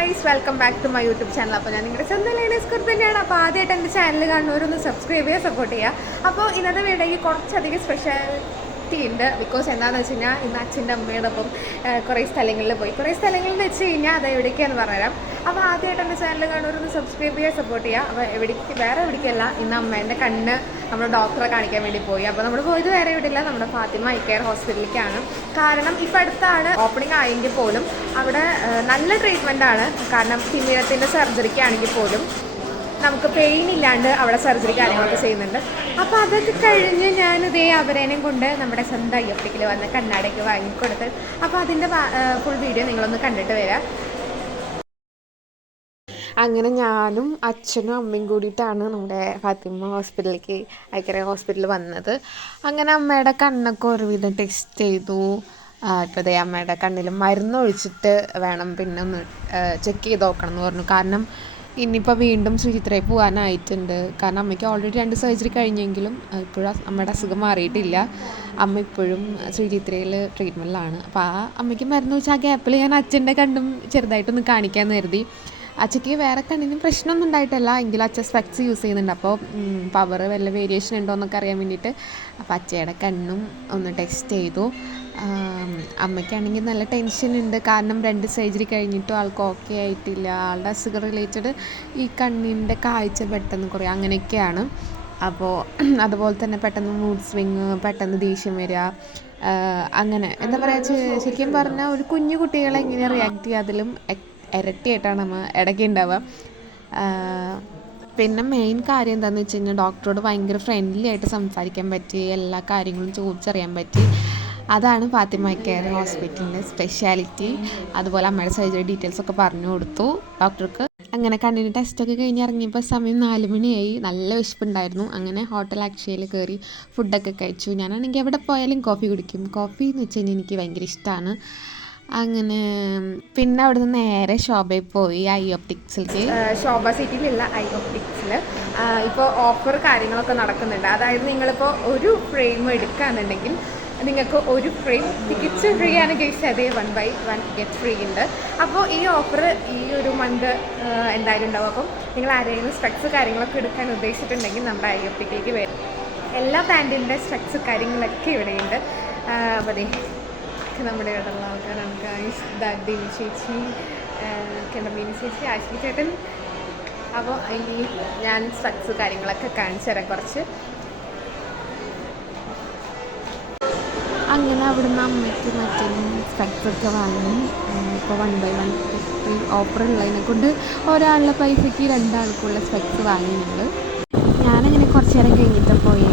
Guys, welcome back to my YouTube channel. അപ്പോൾ ഞാൻ നിങ്ങളുടെ സ്വന്തം ലേഡീസ് കുറിപ്പ് തന്നെയാണ്. അപ്പോൾ ആദ്യമായിട്ട് എൻ്റെ ചാനൽ കാണുന്നവരൊന്ന് സബ്സ്ക്രൈബ് ചെയ്യുക, സപ്പോർട്ട് ചെയ്യുക. അപ്പോൾ ഇന്നത്തെ വീഡിയോയ്ക്ക് കുറച്ചധികം സ്പെഷ്യാലിറ്റി ഉണ്ട്. ബിക്കോസ് എന്താണെന്ന് വെച്ച് കഴിഞ്ഞാൽ ഇന്ന് അച്ഛൻ്റെ അമ്മയോടൊപ്പം കുറേ സ്ഥലങ്ങളിൽ പോയി. കുറേ സ്ഥലങ്ങളിൽ എന്ന് വെച്ച് കഴിഞ്ഞാൽ അത് എവിടേക്കാന്ന് പറഞ്ഞുതരാം. അപ്പോൾ ആദ്യമായിട്ട് എൻ്റെ ചാനൽ കാണുന്നവരൊന്ന് സബ്സ്ക്രൈബ് ചെയ്യുക, സപ്പോർട്ട് ചെയ്യുക. അപ്പോൾ വേറെ എവിടേക്കല്ല, ഇന്ന് അമ്മേൻ്റെ കണ്ണ് നമ്മൾ ഡോക്ടറെ കാണിക്കാൻ വേണ്ടി പോയി. അപ്പോൾ നമ്മൾ പോയത് വേറെ എവിടെയില്ല, നമ്മുടെ ഫാത്തിമ ഐ കെയർ ഹോസ്പിറ്റലിലേക്കാണ്. കാരണം ഇപ്പോൾ അടുത്താണ് ഓപ്പണിംഗ് ആയെങ്കിൽ പോലും അവിടെ നല്ല ട്രീറ്റ്മെൻറ്റാണ്. കാരണം തിമിരത്തിൻ്റെ സർജറിക്ക് ആണെങ്കിൽ പോലും നമുക്ക് പെയിൻ ഇല്ലാണ്ട് അവിടെ സർജറി കാര്യങ്ങളൊക്കെ ചെയ്യുന്നുണ്ട്. അപ്പോൾ അതൊക്കെ കഴിഞ്ഞ് ഞാനിതേ അവരേനെയും കൊണ്ട് നമ്മുടെ സ്വന്തം അയ്യപ്പടിക്കൽ വന്ന് കണ്ണാടയ്ക്ക് വാങ്ങിക്കൊടുത്ത്. അപ്പോൾ അതിൻ്റെ ഫുൾ വീഡിയോ നിങ്ങളൊന്ന് കണ്ടിട്ട് വരാം. അങ്ങനെ ഞാനും അച്ഛനും അമ്മയും കൂടിയിട്ടാണ് നമ്മുടെ ഫാത്തിമ ഹോസ്പിറ്റലിലേക്ക് ഐക്കര ഹോസ്പിറ്റലിൽ വന്നത്. അങ്ങനെ അമ്മയുടെ കണ്ണൊക്കെ ഒരുവിധം ടെസ്റ്റ് ചെയ്തു. ഇപ്പോൾ ദേ അമ്മയുടെ കണ്ണിൽ മരുന്നൊഴിച്ചിട്ട് വേണം പിന്നെ ഒന്ന് ചെക്ക് ചെയ്ത് നോക്കണം എന്ന് പറഞ്ഞു. കാരണം ഇനിയിപ്പോൾ വീണ്ടും ശ്രീചിത്രയിൽ പോകാനായിട്ടുണ്ട്. കാരണം അമ്മയ്ക്ക് ഓൾറെഡി 2 സർജറി കഴിഞ്ഞെങ്കിലും ഇപ്പോഴും അമ്മയുടെ അസുഖം മാറിയിട്ടില്ല. അമ്മ ഇപ്പോഴും ശ്രീചിത്രയിൽ ട്രീറ്റ്മെൻറ്റിലാണ്. അപ്പോൾ ആ അമ്മയ്ക്ക് മരുന്ന് വെച്ചാൽ ആ ഗ്യാപ്പിൽ ഞാൻ അച്ഛൻ്റെ കണ്ടും ചെറുതായിട്ടൊന്ന് കാണിക്കാമെന്ന് കരുതി. അച്ഛയ്ക്ക് വേറെ കണ്ണിന് പ്രശ്നമൊന്നും ഉണ്ടായിട്ടില്ല, എങ്കിലും അച്ഛൻ സ്പെക്സ് യൂസ് ചെയ്യുന്നുണ്ട്. അപ്പോൾ പവർ വല്ല വേരിയേഷൻ ഉണ്ടോ എന്നൊക്കെ അറിയാൻ വേണ്ടിയിട്ട് അപ്പോൾ അച്ഛയുടെ കണ്ണും ഒന്ന് ടെസ്റ്റ് ചെയ്തു. അമ്മയ്ക്കാണെങ്കിൽ നല്ല ടെൻഷൻ ഉണ്ട്. കാരണം 2 സർജറി കഴിഞ്ഞിട്ടും ആൾക്ക് ഓക്കെ ആയിട്ടില്ല. ആളുടെ അസുഖം റിലേറ്റഡ് ഈ കണ്ണിൻ്റെ കാഴ്ച പെട്ടെന്ന് കുറയും, അങ്ങനെയൊക്കെയാണ്. അപ്പോൾ അതുപോലെ തന്നെ പെട്ടെന്ന് മൂഡ് സ്വിങ്, പെട്ടെന്ന് ദേഷ്യം വരിക, അങ്ങനെ എന്താ പറയുക, ശരിക്കും പറഞ്ഞാൽ ഒരു കുഞ്ഞു കുട്ടികളെ എങ്ങനെ റിയാക്ട് ചെയ്യുക അതിലും ഇരട്ടിയായിട്ടാണ് നമ്മൾ ഇടയ്ക്ക് ഉണ്ടാവുക. പിന്നെ മെയിൻ കാര്യം എന്താണെന്ന് വെച്ച് കഴിഞ്ഞാൽ ഡോക്ടറോട് ഭയങ്കര ഫ്രണ്ട്ലി ആയിട്ട് സംസാരിക്കാൻ പറ്റി, എല്ലാ കാര്യങ്ങളും ചോദിച്ചറിയാൻ പറ്റി. അതാണ് ഫാത്തിമ കെയർ ഹോസ്പിറ്റലിൻ്റെ സ്പെഷ്യാലിറ്റി. അതുപോലെ അമ്മയുടെ സർജറി ഡീറ്റെയിൽസൊക്കെ പറഞ്ഞു കൊടുത്തു ഡോക്ടർക്ക്. അങ്ങനെ കണ്ണിന് ടെസ്റ്റൊക്കെ കഴിഞ്ഞ് ഇറങ്ങിയപ്പോൾ സമയം 4 മണിയായി. നല്ല വിശപ്പുണ്ടായിരുന്നു. അങ്ങനെ ഹോട്ടൽ അക്ഷയയിൽ കയറി ഫുഡൊക്കെ കഴിച്ചു. ഞാനാണെങ്കിൽ എവിടെ പോയാലും കോഫി കുടിക്കും. കോഫി എന്ന് വെച്ച് കഴിഞ്ഞാൽ എനിക്ക് ഭയങ്കര ഇഷ്ടമാണ്. അങ്ങനെ പിന്നെ അവിടെ നിന്ന് നേരെ ശോഭയിൽ പോയി, ഐ ഒപ്റ്റിക്സിലേക്ക്. ശോഭ സിറ്റിയിലുള്ള ഐ ഒപ്റ്റിക്സിൽ ഇപ്പോൾ ഓഫർ കാര്യങ്ങളൊക്കെ നടക്കുന്നുണ്ട്. അതായത് നിങ്ങളിപ്പോൾ ഒരു ഫ്രെയിം എടുക്കുകയാണെന്നുണ്ടെങ്കിൽ നിങ്ങൾക്ക് ഒരു ഫ്രെയിം തികച്ചും ഫ്രീ ആണ് ഗൈസ്. അതേ 1/1 ഗെറ്റ് ഫ്രീ ഉണ്ട്. അപ്പോൾ ഈ ഓഫർ ഈ ഒരു മന്ത് എന്തായാലും ഉണ്ടാവും. അപ്പം നിങ്ങൾ ആരെങ്കിലും സ്പെക്സ് കാര്യങ്ങളൊക്കെ എടുക്കാൻ ഉദ്ദേശിച്ചിട്ടുണ്ടെങ്കിൽ നമ്മുടെ ഐ ഒപ്റ്റിക്കിലേക്ക് വരും. എല്ലാ ബ്രാൻഡിൻ്റെ സ്പെക്സ് കാര്യങ്ങളൊക്കെ ഇവിടെയുണ്ട്. അപ്പോൾ അതെ നമ്മുടെ ഇവിടെയുള്ള ആൾക്കാരാണ് ഗൈസ്. ദിനി ചേച്ചി, കെണ്ടമീനി ചേച്ചി, ആശ്വി ചേട്ടൻ. അപ്പോൾ ഇനി ഞാൻ സ്പെക്സ് കാര്യങ്ങളൊക്കെ കാണിച്ചു തരാം കുറച്ച്. അങ്ങനെ അവിടുന്ന് അമ്മയ്ക്ക് മറ്റേ സ്പെക്സൊക്കെ വാങ്ങി. ഇപ്പോൾ 1/1 ഓഫർ ഉള്ളതിനെ കൊണ്ട് ഒരാളുടെ പൈസയ്ക്ക് 2 ആൾക്കുള്ള സ്പെക്സ് വാങ്ങിയിട്ടുണ്ട്. ഞാനങ്ങനെ കുറച്ച് നേരം കഴിഞ്ഞിട്ട് പോയി.